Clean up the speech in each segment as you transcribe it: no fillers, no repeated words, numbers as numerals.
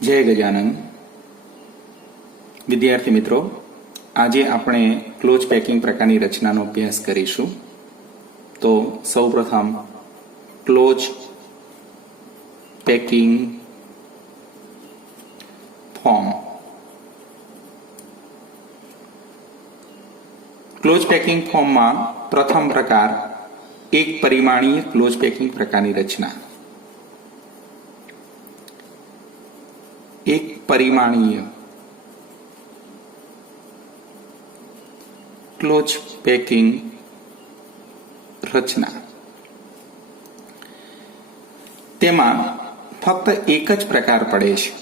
જય ગજાનન. વિદ્યાર્થી મિત્રો, આજે આપણે ક્લોઝ પેકિંગ પ્રકારની રચનાનો અભ્યાસ કરીશું. તો સૌપ્રથમ close packing form. Close packing ફોર્મમાં પ્રથમ પ્રકાર એક પરિમાણીય ક્લોઝ પેકિંગ પ્રકારની રચના. એક પરિમાણીય ક્લોઝ પેકિંગ રચના. તેમાં ફક્ત એક જ પ્રકાર પડે છે.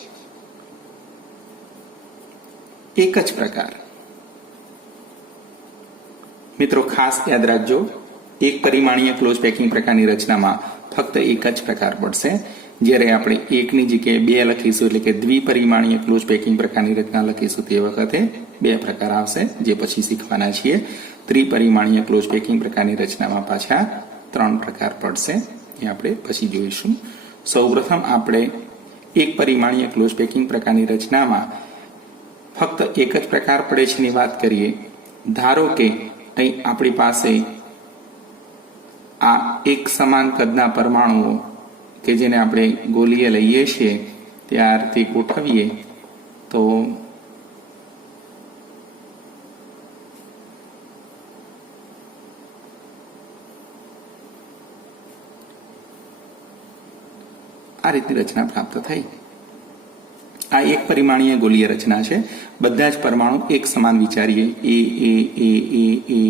એક જ પ્રકાર. મિત્રો ખાસ યાદ રાખજો, એક પરિમાણીય ક્લોઝ પેકિંગ પ્રકારની રચનામાં ફક્ત એક જ પ્રકાર પડશે. જ્યારે આપણે એકની જગ્યાએ બે લખીશું, એટલે કે દ્વિપરિમાણીય ક્લોઝ પેકિંગ પ્રકારની રચના લખીશું, તે વખતે બે પ્રકાર આવશે, જે પછી શીખવાના છીએ. ત્રિપરિમાણીય ક્લોઝ પેકિંગ પ્રકારની રચનામાં પાછા 3 પ્રકાર પડશે, એ આપણે પછી જોઈશું. સૌપ્રથમ આપણે એક પરિમાણીય ક્લોઝ પેકિંગ પ્રકારની રચનામાં ફક્ત એક જ પ્રકાર પડે છે ની વાત કરીએ. ધારો કે અહીં આપણી પાસે આ એક સમાન કદના પરમાણુઓ કે જેને આપણે ગોલીએ લઈએ છીએ તે આ રીતે ગોઠવીએ તો આ રીતની રચના પ્રાપ્ત થઈ. આ એક પરિમાણીય ગોલીય રચના છે. બધા જ પરમાણુ એક સમાન વિચારીએ, એ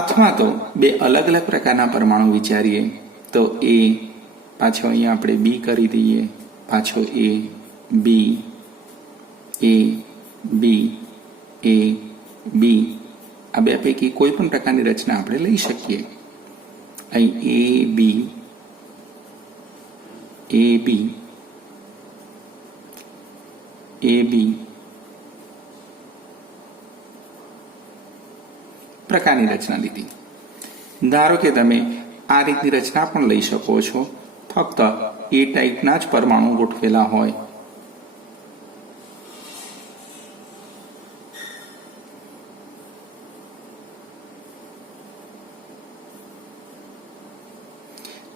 અથવા તો બે અલગ અલગ પ્રકારના પરમાણુ વિચારીએ તો એ પાછો અહીંયા આપણે બી કરી દઈએ, પાછો એ બી, એ બી. આ બે પૈકી કોઈ પણ પ્રકારની રચના આપણે લઈ શકીએ. અહીં એ બી પ્રકારની રચના લીધી. ધારો કે તમે આ રીતની રચના પણ લઈ શકો છો. ફક્ત એ ટાઈપના જ પરમાણુ ગોઠવેલા હોય.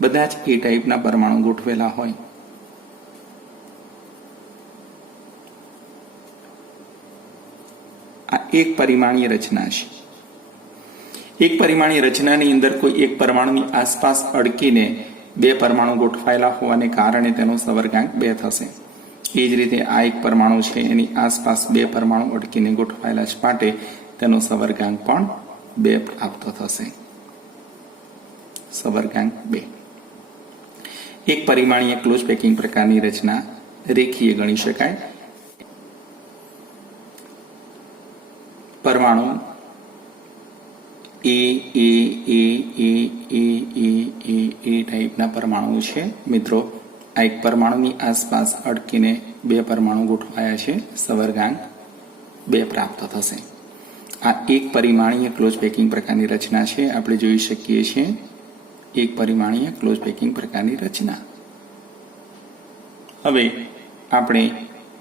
બધા જ એ ટાઈપના પરમાણુ ગોઠવેલા હોય. આ એક પરિમાણીય રચના છે. એક પરિમાણીય રચનાની અંદર કોઈ એક પરમાણુની આસપાસ અડકીને બે પરમાણુ ગોઠવાયેલા હોવાને કારણે તેનો સવર્ગાંક 2 થશે. એ જ રીતે આ એક પરમાણુ છે, એની આસપાસ બે પરમાણુ અડકીને ગોઠવાયેલા છે માટે તેનો સવર્ગાંક પણ 2 પ્રાપ્ત થશે. સવર્ગાંક 2. એક પરિમાણીય ક્લોઝ પેકિંગ પ્રકારની રચના રેખીય ગણી શકાય. પરમાણુ એ ટાઈપના પરમાણુ છે. મિત્રો, આ એક પરમાણુની આસપાસ અડકીને બે પરમાણુ ગોઠવાયા છે, સવર્ગાંક 2 પ્રાપ્ત થશે. આ એક પરિમાણીય ક્લોઝ પેકિંગ પ્રકારની રચના છે. આપણે જોઈ શકીએ છીએ એક પરિમાણીય ક્લોઝ પેકિંગ પ્રકારની રચના. હવે આપણે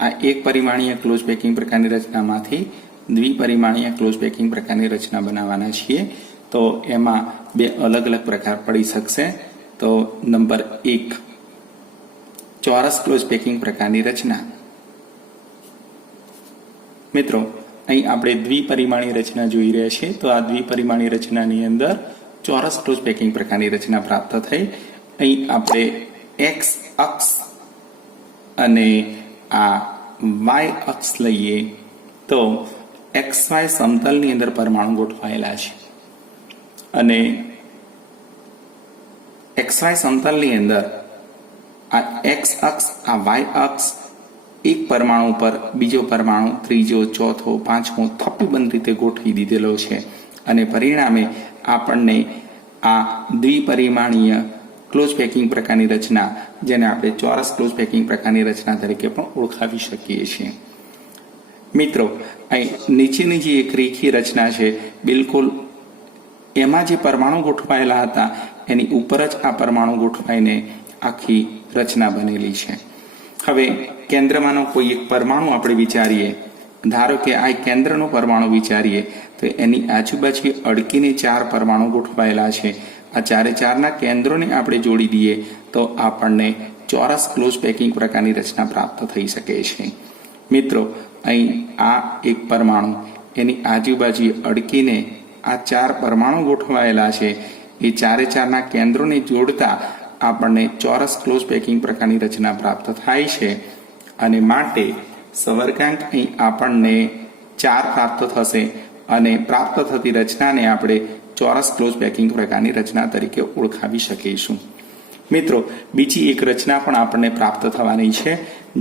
આ એક પરિમાણીય ક્લોઝ પેકિંગ પ્રકારની રચનામાંથી દ્વિપરિમાણીય ક્લોઝ પેકિંગ પ્રકારની રચના બનાવવાના છીએ. તો એમાં બે અલગ અલગ પ્રકાર પડી શકશે. તો નંબર 1, ચોરસ ક્લોઝ પેકિંગ પ્રકારની રચના. મિત્રો, અહીં આપણે દ્વિપરિમાણીય રચના જોઈ રહ્યા છીએ. તો આ દ્વિપરિમાણીય રચનાની અંદર ચોરસ ક્લોઝ પેકિંગ પ્રકારની રચના પ્રાપ્ત થઈ. અહીં આપણે એક્સ અક્ષ અને આ વાય અક્ષ લઈએ તો XY સમતલની અંદર પરમાણુ ગોઠવાયેલા છે અને XY સમતલની અંદર આ X અક્ષ, આ Y અક્ષ, એક પરમાણુ પર બીજો પરમાણુ, ત્રીજો, ચોથો, પાંચમો થપ્પીબંધ રીતે ગોઠવી દીધેલો છે અને પરિણામે આપણને આ દ્વિપરિમાણીય ક્લોઝ પેકિંગ પ્રકારની રચના, જેને આપણે ચોરસ ક્લોઝ પેકિંગ પ્રકારની રચના તરીકે પણ ઓળખાવી શકીએ છીએ. મિત્રો, અહીં નીચેની જે એક રેખીય રચના છે, બિલકુલ એમાં જે પરમાણુ ગોઠવાયેલા હતા એની ઉપર જ આ પરમાણુ ગોઠવાઈને આખી રચના બનેલી છે। હવે કેન્દ્રમાંનો કોઈ એક પરમાણુ આપણે વિચારીએ, ધારો કે આ કેન્દ્રનો પરમાણુ વિચારીએ તો એની આજુબાજુ અડકીને 4 પરમાણુ ગોઠવાયેલા છે। આ ચારે ચારના કેન્દ્રોને આપણે જોડી દઈએ તો આપણને ચોરસ ક્લોઝ પેકિંગ પ્રકારની રચના પ્રાપ્ત થઈ શકે છે। મિત્રો, અહીં આ એક પરમાણુ એની આજુબાજુ અડકીને આ 4 પરમાણુ ગોઠવાયેલા છે, એ ચારે ચારના કેન્દ્રોને જોડતા આપણને ચોરસ ક્લોઝ પેકિંગ પ્રકારની રચના પ્રાપ્ત થાય છે અને માટે સવર્ગાંક અહીં આપણને 4 પ્રાપ્ત થશે અને પ્રાપ્ત થતી રચનાને આપણે ચોરસ ક્લોઝ પેકિંગ પ્રકારની રચના તરીકે ઓળખાવી શકીશું। મિત્રો, બીજી એક રચના પણ આપણને પ્રાપ્ત થવાની છે,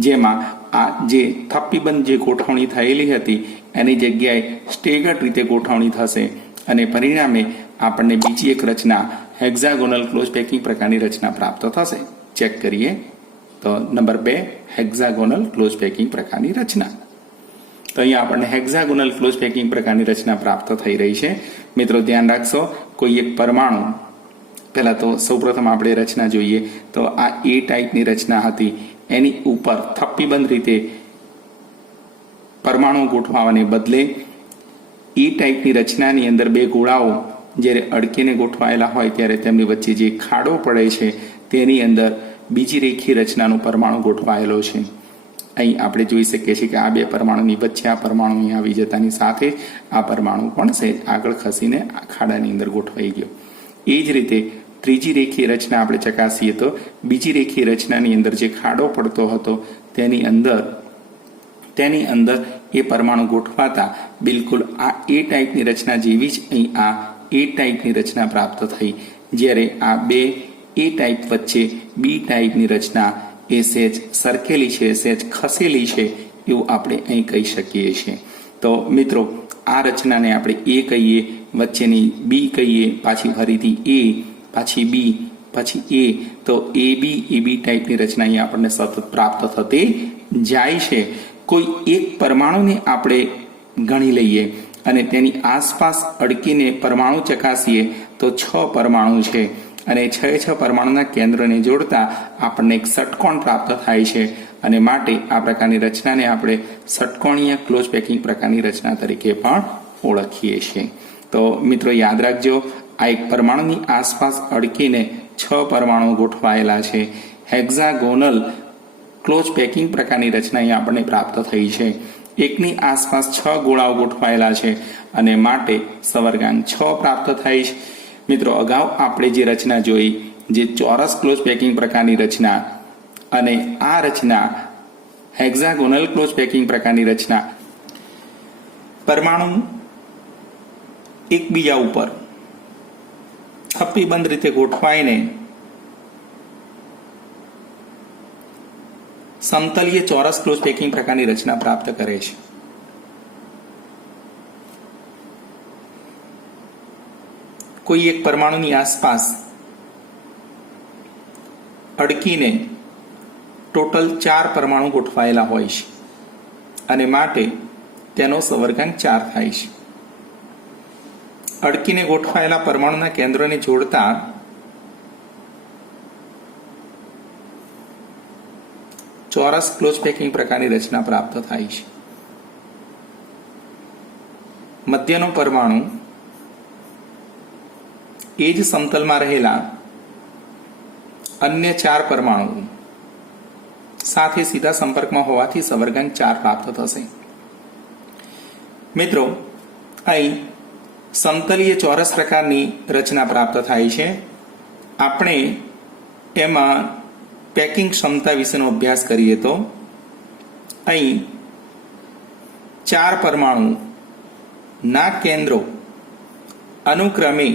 જેમાં આ જે થપ્પીબંધ જે ગોઠવણી થયેલી હતી એની જગ્યાએ સ્ટેગર્ડ રીતે ગોઠવણી થશે અને પરિણામે આપણને બીજી એક રચના હેક્ઝાગોનલ ક્લોઝ પેકિંગ પ્રકારની રચના પ્રાપ્ત થશે। ચેક કરીએ તો નંબર 2 હેક્ઝાગોનલ ક્લોઝ પેકિંગ પ્રકારની રચના। તો અહીંયા આપણને હેક્ઝાગોનલ ક્લોઝ પેકિંગ પ્રકારની રચના પ્રાપ્ત થઈ રહી છે। મિત્રો, ધ્યાન રાખશો, કોઈ એક પરમાણુ, પહેલા તો સૌપ્રથમ આપણે રચના જોઈએ તો આ એ ટાઈપની રચના હતી, એની ઉપર થપ્પીબંધ રીતે પરમાણુ ગોઠવવાને બદલે એ ટાઈપની રચનાની અંદર 2 ગોળાઓ જ્યારે અડકીને ગોઠવાયેલા હોય ત્યારે તેમની વચ્ચે જે ખાડો પડે છે તેની અંદર બીજી રેખીય રચનાનો પરમાણુ ગોઠવાયેલો છે। અહીં આપણે જોઈ શકીએ છીએ કે આ 2 પરમાણુની વચ્ચે આ પરમાણુ અહીં આવી જતાની સાથે આ પરમાણુ પણ સહેજ આગળ ખસીને આ ખાડાની અંદર ગોઠવાઈ ગયો। એ જ રીતે ત્રીજી રેખીય રચના આપણે ચકાસીએ તો બીજી રેખીય રચનાની અંદર જે ખાડો પડતો હતો તેની અંદર એ પરમાણુ ગોઠવાતા બિલકુલ આ એ ટાઈપની રચના જેવી જ અહીં આ એ ટાઈપની રચના પ્રાપ્ત થઈ, જ્યારે આ 2 એ ટાઈપ વચ્ચે બી ટાઈપની રચના એ સહેજ સરકેલી છે, સહેજ ખસેલી છે એવું આપણે અહીં કહી શકીએ છીએ। તો મિત્રો, આ રચનાને આપણે એ કહીએ, વચ્ચેની બી કહીએ, પાછી ફરીથી એ, પાછી બી, પછી એ, તો એ બી ટાઈપની રચના અહીં આપણને સતત પ્રાપ્ત થતી જાય છે। કોઈ એક પરમાણુને આપણે ગણી લઈએ અને તેની આસપાસ અડકીને પરમાણુ ચકાસીએ તો 6 પરમાણુ છે અને 6 પરમાણુના કેન્દ્રને જોડતા આપણને એક ષટકોણ પ્રાપ્ત થાય છે અને માટે આ પ્રકારની રચનાને આપણે ષટકોણીય ક્લોઝ પેકિંગ પ્રકારની રચના તરીકે પણ ઓળખીએ છીએ। તો મિત્રો, યાદ રાખજો, આ એક પરમાણુની આસપાસ અડકીને 6 પરમાણુ ગોઠવાયેલા છે। હેક્ઝાગોનલ ક્લોઝ પેકિંગ પ્રકારની રચના અહીં આપણને પ્રાપ્ત થઈ છે। એકની આસપાસ 6 ગોળાઓ ગોઠવાયેલા છે અને માટે સવર્ગાંક 6 પ્રાપ્ત થાય છે। મિત્રો, અગાઉ આપણે જે રચના જોઈ, જે ચોરસ ક્લોઝ પેકિંગ પ્રકારની રચના અને આ રચના હેક્ઝાગોનલ ક્લોઝ પેકિંગ પ્રકારની રચના, પરમાણુ એકબીજા ઉપર થપ્પીબંધ રીતે ગોઠવાઈને સમતલીય ચોરસ ક્લોઝ પેકિંગ પ્રકારની રચના પ્રાપ્ત કરે છે। કોઈ એક પરમાણુની આસપાસ અડકીને ટોટલ 4 પરમાણુ ગોઠવાયેલા હોય છે અને માટે તેનો સવર્ગાંક 4 થાય છે। અડકીને ગોઠવાયેલા પરમાણુના કેન્દ્રોને જોડતા ચોરસ ક્લોઝ પેકિંગ પ્રકારની રચના પ્રાપ્ત થાય છે। મધ્યનો પરમાણુ એ જ સમતલમાં રહેલા અન્ય 4 પરમાણુ સાથે સીધા સંપર્કમાં હોવાથી સવર્ગાંક 4 પ્રાપ્ત થશે। મિત્રો, અહીં સમતલીય ચોરસ પ્રકારની રચના પ્રાપ્ત થાય છે। આપણે એમાં પેકિંગ ક્ષમતા વિશેનો અભ્યાસ કરીએ તો અહીં 4 પરમાણુ ના કેન્દ્રો અનુક્રમે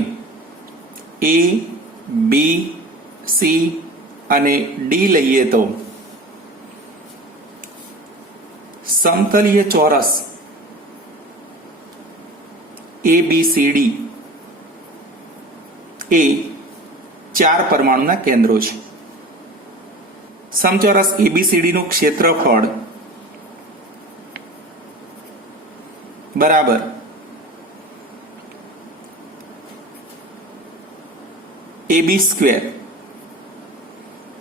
એ, બી, સી અને ડી લઈએ તો સમતલીય ચોરસ ABCD એ 4 પરમાણુના કેન્દ્રો છે। સમચોરસ ABCD નું ક્ષેત્રફળ બરાબર AB સ્ક્વેર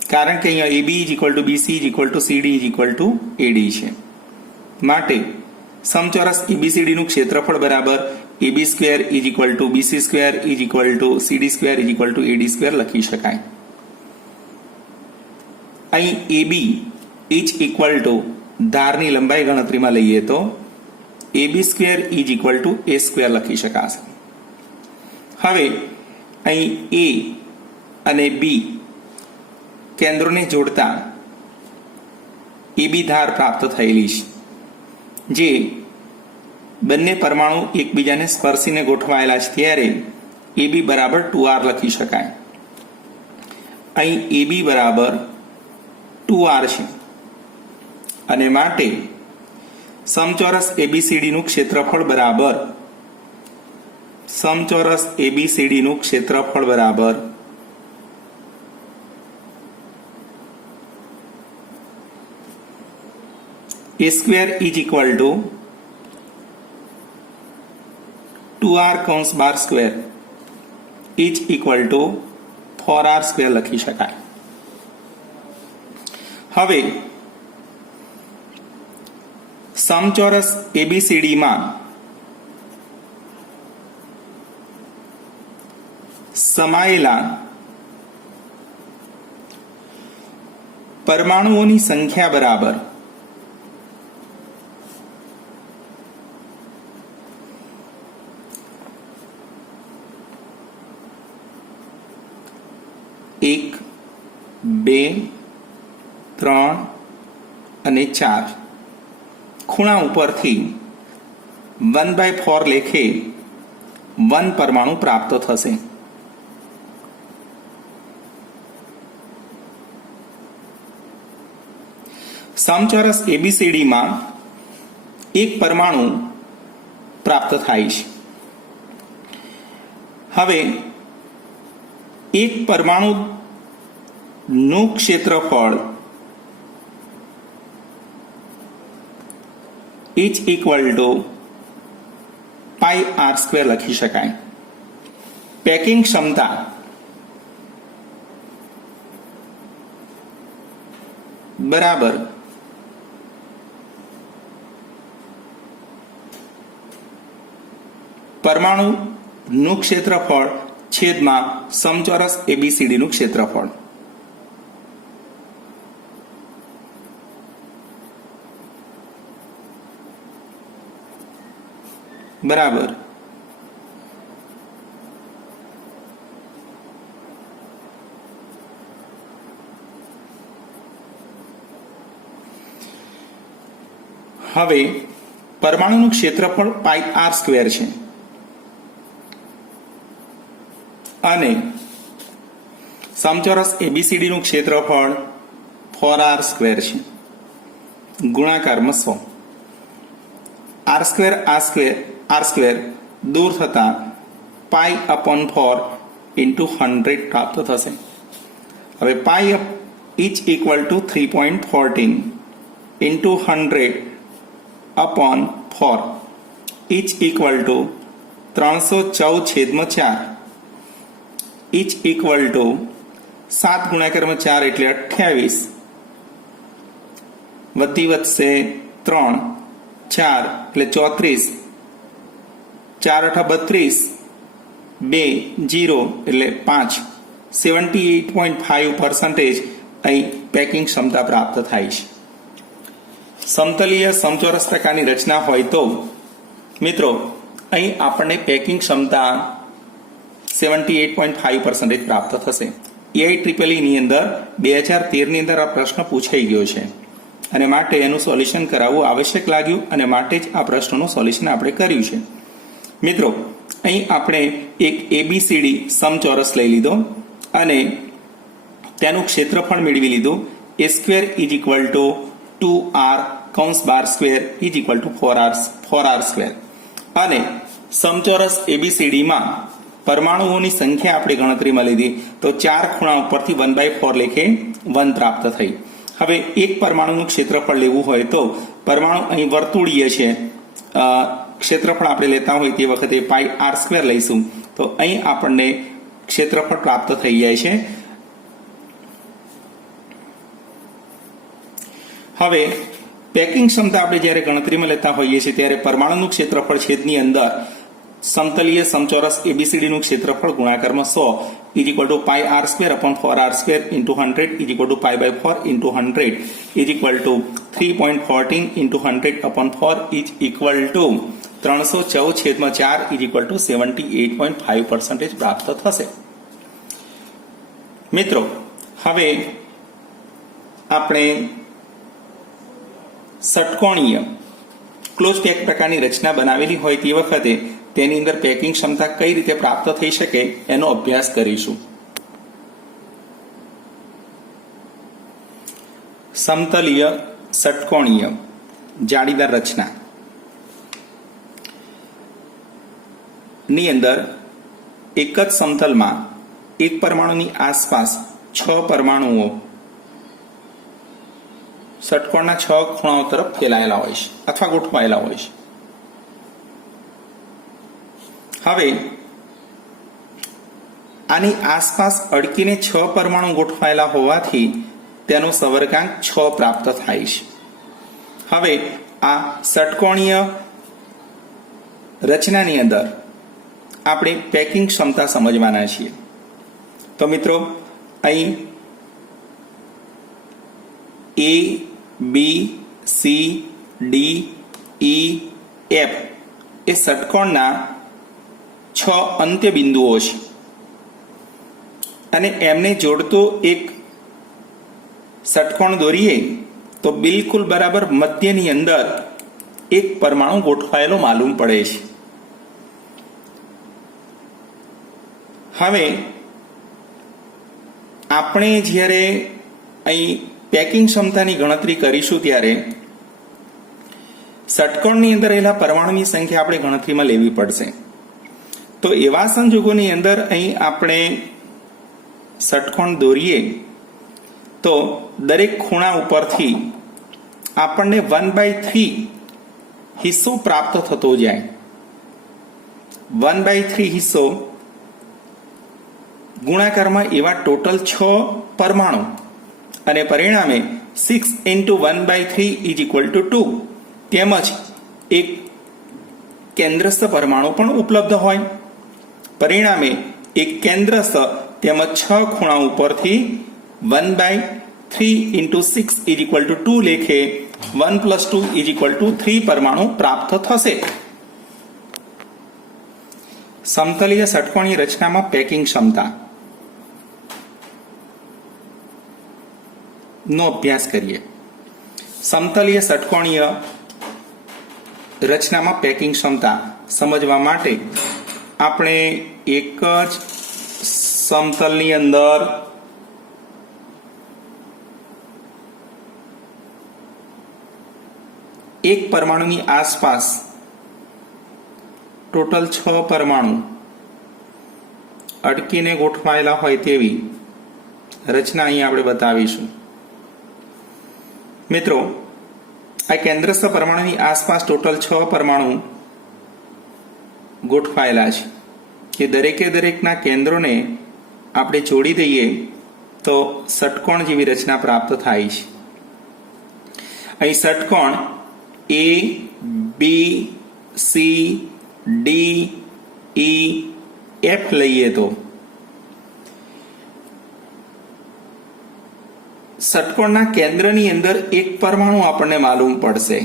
કારણ કે અહીંયા AB is equal two BC is equal two CD is equal two AD છે. માટે સમચોરસ ABCD નું ક્ષેત્રફળ બરાબર AB square is equal two BC square is equal two CD square is equal two AD square લખી શકાય. અહીં AB is equal two ધારની લંબાઈ ગણતરીમાં લઈએ તો AB square is equal two A square લખી શકાશે. હવે અહીં A અને B કેન્દ્રોને જોડતા AB ધાર પ્રાપ્ત થયેલી છે, જે બંને પરમાણુ એકબીજાને સ્પર્શીને ગોઠવાયેલા છે, ત્યારે AB બરાબર 2R લખી શકાય. અહીં AB બરાબર 2R છે અને માટે સમચોરસ ABCD નું ક્ષેત્રફળ બરાબર A square is equal to 2R કૌંસ બાર square is equal to 4R square લખી શકાય. હવે સમચોરસ ABCD માં સમાયેલા પરમાણુઓની સંખ્યા બરાબર એક, બે, 3 અને 4 ખૂણા ઉપરથી 1/4 લેખે 1 પરમાણુ પ્રાપ્ત થશે. સમચોરસ ABCD માં એક પરમાણુ પ્રાપ્ત થાય છે. હવે એક પરમાણુ નું ક્ષેત્રફળ ઇઝ ઇક્વલ ટુ πr² લખી શકાય. પેકિંગ ક્ષમતા બરાબર પરમાણુ નું ક્ષેત્રફળ છેદમાં સમચોરસ ABCD નું ક્ષેત્રફળ. બરાબર હવે પરમાણુનું ક્ષેત્રફળ πr² છે અને સમચોરસ ABCD નું ક્ષેત્રફળ 4R² છે. ગુણાકારમાં 100. R² દૂર થતા π/4 into 100 પ્રાપ્ત થશે. હવે પાઈ is equal to 3.14 into 100/4 is equal to 314/4 is equal two 7 ગુણાકારમાં 4 એટલે 28 વધી વધશે 3 4 એટલે 34 4 8 32 2 0 એટલે 5 78.5% અહીં પેકિંગ ક્ષમતા પ્રાપ્ત થાય છે. સમતલીય સમચોરસ પ્રકારની રચના હોય તો મિત્રો અહીં આપણને પેકિંગ ક્ષમતા 78.5% પ્રાપ્ત થશે. AIEEE ની અંદર 2013 ની અંદર આ પ્રશ્ન પૂછાઈ ગયો છે અને માટે એનું સોલ્યુશન કરાવવું આવશ્યક લાગ્યું અને માટે જ આ પ્રશ્નનું સોલ્યુશન આપણે કર્યું છે. મિત્રો અહીં આપણે એક ABCD સમચોરસ લઈ લીધો અને તેનું ક્ષેત્રફળ મેળવી લીધું. A² is equal to 2R કૌંસ બાર square is equal to 4R² અને સમચોરસ ABCD માં પરમાણુઓની સંખ્યા આપણે ગણતરીમાં લીધી તો 4 ખૂણા ઉપરથી 1/4 લેખે 1 પ્રાપ્ત થઈ. હવે એક પરમાણુનું ક્ષેત્રફળ લેવું હોય તો પરમાણુ અહીં વર્તુળીય છે, ક્ષેત્રફળ આપણે લેતા હોય તે વખતે πr² લઈશું તો અહીં આપણને ક્ષેત્રફળ પ્રાપ્ત થઈ જાય છે હવે પેકિંગ ક્ષમતા આપણે જ્યારે ગણતરીમાં લેતા હોઈએ છીએ ત્યારે પરમાણુનું ક્ષેત્રફળ છેદની અંદર સમતલીય સમચોરસ એબીસીડીનું ક્ષેત્રફળ ગુણાકારમાં 100 is equal to pi R square upon 4 R square into 100 is equal to pi by 4 into 100 is equal to 3.14 into 100 upon 4 is equal to 314/4 is equal to 78.5% પ્રાપ્ત થશે. મિત્રો હવે આપણે ષટકોણીય ક્લોઝ પેક પ્રકારની રચના બનાવેલી હોય તે વખતે તેની અંદર પેકિંગ ક્ષમતા કઈ રીતે પ્રાપ્ત થઈ શકે એનો અભ્યાસ કરીશું. સમતલીય ષટકોણીય જાળીદાર રચના ની અંદર એક જ સમતલમાં એક પરમાણુની આસપાસ 6 પરમાણુઓ ષટકોણના 6 ખૂણાઓ તરફ ફેલાયેલા હોય છે અથવા ગોઠવાયેલા હોય છે. હવે આની આસપાસ અડકીને 6 પરમાણુ ગોઠવાયેલા હોવાથી તેનો સવર્ગાંક 6 પ્રાપ્ત થાય છે. હવે આ ષટકોણીય રચનાની અંદર આપણે પેકિંગ ક્ષમતા સમજવાના છીએ. તો મિત્રો અહીં A, B, C, D, E, F એ ષટકોણના 6 અંત્ય બિંદુઓ છે અને એમને જોડતો એક ષટકોણ દોરીએ તો બિલકુલ બરાબર મધ્યની અંદર એક પરમાણુ ગોઠવાયેલો માલુમ પડે છે. હવે આપણે જ્યારે અહીં પેકિંગ ક્ષમતાની ગણતરી કરીશું ત્યારે ષટકોણની અંદર રહેલા પરમાણુની સંખ્યા આપણે ગણતરીમાં લેવી પડશે. તો એવા સંજોગોની અંદર અહીં આપણે ષટકોણ દોરીએ તો દરેક ખૂણા ઉપરથી આપણને 1/3 હિસ્સો પ્રાપ્ત થતો જાય. 1/3 હિસ્સો ગુણાકારમાં એવા ટોટલ 6 પરમાણુ અને પરિણામે 6 into 1/3 ઇઝ ઇક્વલ ટુ 2 તેમજ એક કેન્દ્રસ્થ પરમાણુ પણ ઉપલબ્ધ હોય. પરિણામે એક કેન્દ્રસ્થ તેમજ 6 ખૂણા ઉપરથી 1/3 into 6 ઇઝ ઇક્વલ ટુ 2 લેખે 1 + 2 ઇઝ ઇક્વલ ટુ 3 પરમાણુ પ્રાપ્ત થશે. સમતલીય ષટકોણીય રચનામાં પેકિંગ ક્ષમતા નો અભ્યાસ કરીએ. સમતલીય ષટકોણીય રચનામાં પેકિંગ ક્ષમતા સમજવા માટે આપણે એક જ સમતલની અંદર એક પરમાણુની આસપાસ ટોટલ 6 પરમાણુ અટકીને ગોઠવાયેલા હોય તેવી રચના અહીં આપણે બતાવીશું. મિત્રો આ કેન્દ્રસ્થ પરમાણુની આસપાસ ટોટલ 6 પરમાણુ ગોઠવાયેલા છે. એ દરેકના કેન્દ્રોને આપણે જોડી દઈએ તો ષટકોણ જેવી રચના પ્રાપ્ત થાય છે. અહીં ષટકોણ A, B, C, D, E, F લઈએ તો ષટકોણના કેન્દ્રની અંદર એક પરમાણુ આપણને માલુમ પડશે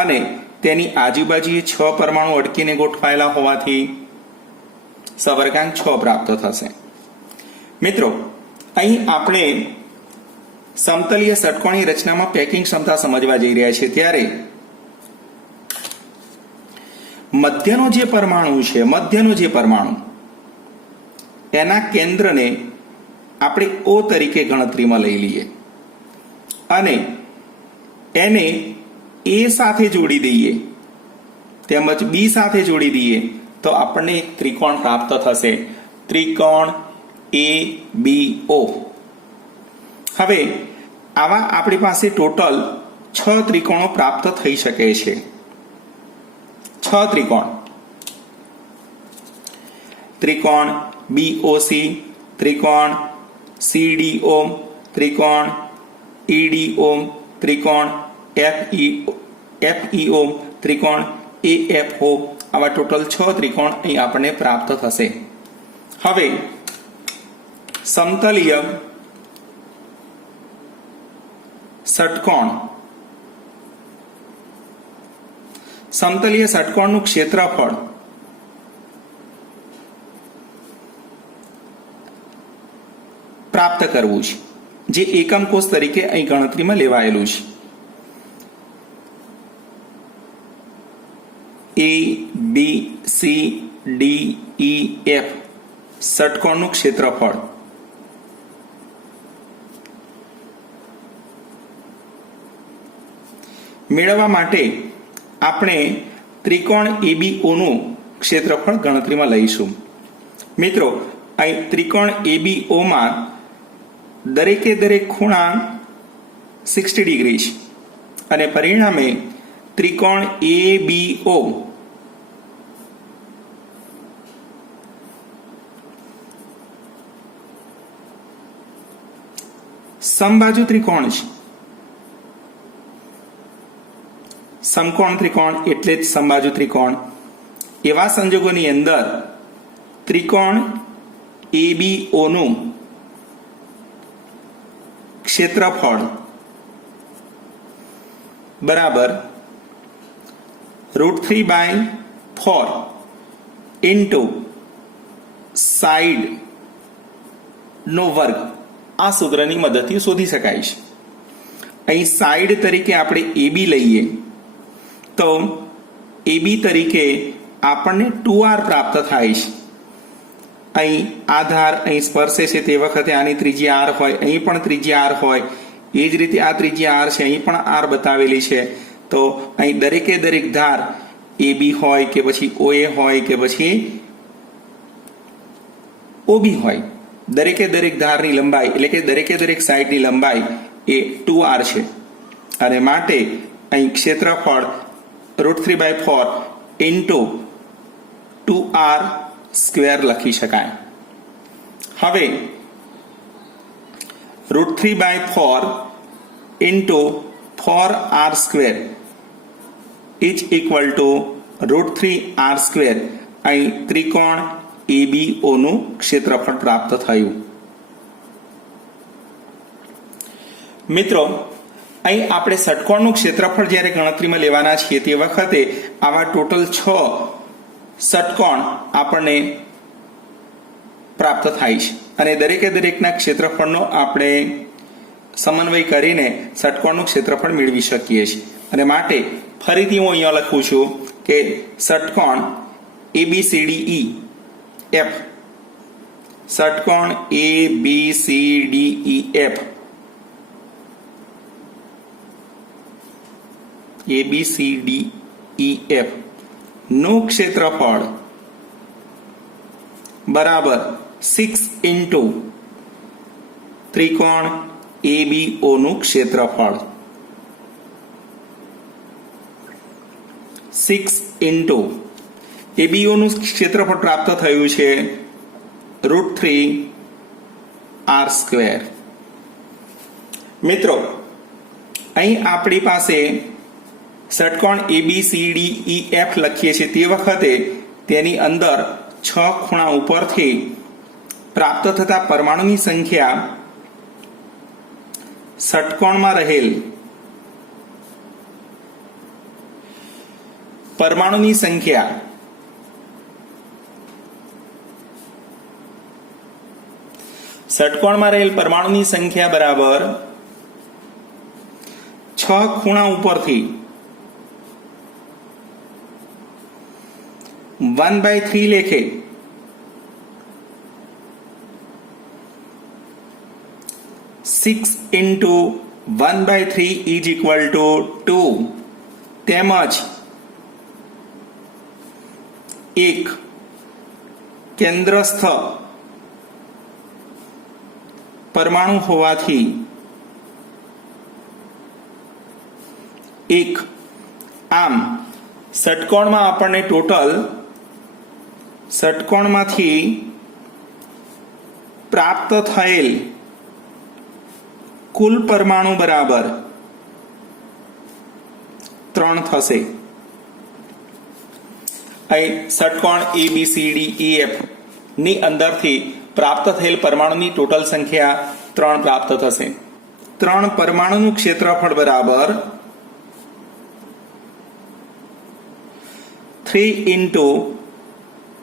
અને તેની આજુબાજુએ 6 પરમાણુ અટકીને ગોઠવાયેલા હોવાથી સવર્ગાંક 6 પ્રાપ્ત થશે. મિત્રો અહીં આપણે સમતલીય ષટકોણીય રચનામાં પેકિંગ ક્ષમતા સમજવા જઈ રહ્યા છીએ ત્યારે મધ્યનો જે પરમાણુ એના કેન્દ્રને આપણે O તરીકે ગણતરીમાં લઈ લઈએ અને એને A સાથે જોડી દઈએ તેમજ B સાથે જોડી દઈએ તો આપણને એક ત્રિકોણ પ્રાપ્ત થશે. ત્રિકોણ ABO. હવે આવા આપણી પાસે ટોટલ 6 ત્રિકોણો પ્રાપ્ત થઈ શકે છે. 6 ત્રિકોણ BOC, ત્રિકોણ CDO, ત્રિકોણ EDO ત્રિકોણ FEO ત્રિકોણ AFO આવા ટોટલ 6 ત્રિકોણ અહીં આપણને પ્રાપ્ત થશે. હવે સમતલીય ષટકોણનું ક્ષેત્રફળ પ્રાપ્ત કરવું છે, જે એકમ કોષ તરીકે અહીં ગણતરીમાં લેવાયેલું છે. ABCDEF ષટકોણનું ક્ષેત્રફળ મેળવવા માટે આપણે ત્રિકોણ ABO નું ક્ષેત્રફળ ગણતરીમાં લઈશું. મિત્રો, અહીં ત્રિકોણ ABO માં દરેકે દરેક ખૂણા 60 ડિગ્રી છે અને પરિણામે ત્રિકોણ ABO સમબાજુ ત્રિકોણ છે. સમકોણ ત્રિકોણ એટલે જ સમબાજુ ત્રિકોણ. એવા સંજોગોની અંદર ત્રિકોણ ABO નું ક્ષેત્રફળ બરાબર √3/4 ઇન્ટુ સાઈડ નો વર્ગ આ સૂત્રની મદદથી શોધી શકાય છે. અહીં સાઈડ તરીકે આપણે AB લઈએ તો AB તરીકે આપણને 2R પ્રાપ્ત થાય છે. અહીં આધાર અહીં સ્પર્શે છે તે વખતે આની ત્રિજ્યા R હોય, અહીં પણ ત્રિજ્યા R હોય. એ જ રીતે આ ત્રિજ્યા R છે, અહીં પણ R બતાવેલી છે. તો અહીં દરેકે દરેક ધાર AB હોય કે પછી OA હોય કે પછી OB હોય, દરેકે દરેક ધારની લંબાઈ એટલે કે દરેકે દરેક સાઈડની લંબાઈ એ 2R છે અને માટે અહીં ક્ષેત્રફળ √3/4 ઇન્ટુ 2R સ્ક્વેર લખી શકાય. હવે √3/4 into 4R square is equal two √3R square. અહીં ત્રિકોણ ABO નું ક્ષેત્રફળ પ્રાપ્ત થયું. મિત્રો, અહીં આપણે ષટકોણનું ક્ષેત્રફળ જ્યારે ગણતરીમાં લેવાના છીએ તે વખતે આવા ટોટલ 6 ષટકોણ આપણને પ્રાપ્ત થાય છે અને દરેકે દરેકના ક્ષેત્રફળનો આપણે સમન્વય કરીને ષટકોણનું ક્ષેત્રફળ મેળવી શકીએ છીએ. અને માટે ફરીથી હું અહીંયા લખું છું કે ષટકોણ ABCDEF ષટકોણ ABCDEF નું ક્ષેત્રફળ બરાબર 6 ઇન્ટુ ત્રિકોણ ABO નું ક્ષેત્રફળ 6 ઇન્ટુ ABO નું ક્ષેત્રફળ પ્રાપ્ત થયું છે √3R સ્ક્વેર. મિત્રો, અહીં આપણી પાસે ષટકોણ ABCDEF લખીએ છીએ તે વખતે તેની અંદર 6 ખૂણા ઉપરથી પ્રાપ્ત થતા પરમાણુની સંખ્યા ષટકોણમાં રહેલ પરમાણુની સંખ્યા ષટકોણમાં રહેલ પરમાણુની સંખ્યા બરાબર 6 ખૂણા ઉપરથી 1/3 લેખે 6 ઇન્ટુ 1/3 ઇઝ ઇક્વલ ટુ 2 તેમજ એક કેન્દ્રસ્થ પરમાણુ હોવાથી એક આમ ષટકોણમાં આપણને ટોટલ ષટકોણમાંથી પ્રાપ્ત થયેલ કુલ પરમાણુ બરાબર 3 થશે. અહીં ષટકોણ ABCDEF ની અંદરથી પ્રાપ્ત થયેલ પરમાણુની ટોટલ સંખ્યા 3 પ્રાપ્ત થશે. 3 પરમાણુનું ક્ષેત્રફળ બરાબર 3 into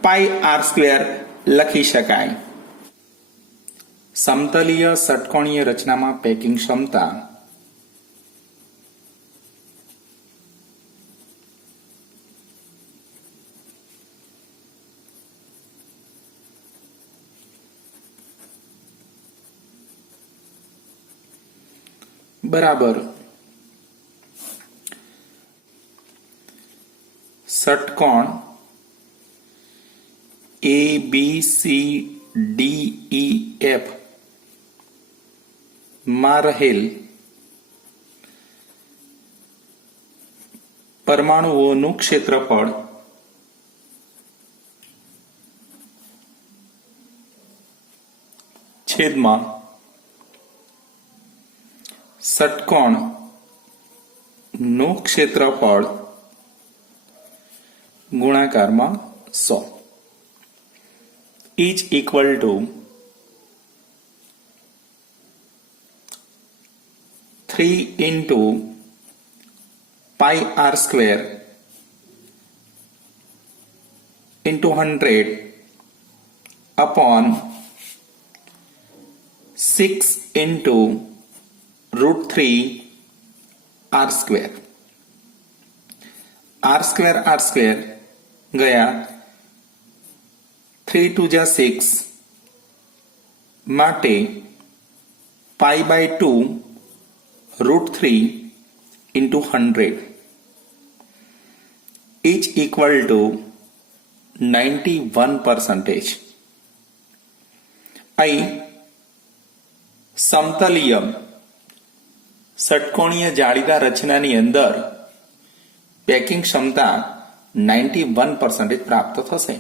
પાઈ r² લખી શકાય. સમતલીય ષટકોણીય રચનામાં પેકિંગ ક્ષમતા બરાબર ષટકોણ ABCDEF માં રહેલ પરમાણુઓનું ક્ષેત્રફળ છેદમાં ષટકોણ નું ક્ષેત્રફળ ગુણાકારમાં 100 is equal to 3 into pi r² into 100 upon 6 into √3 r². r² ગયા 3 2 जा 6 માટે pi/2 √3 into 100 is equal to 91%. અહીં સમતલીય ષટકોણીય જાળીદાર રચનાની અંદર પેકિંગ ક્ષમતા 91% પ્રાપ્ત થશે.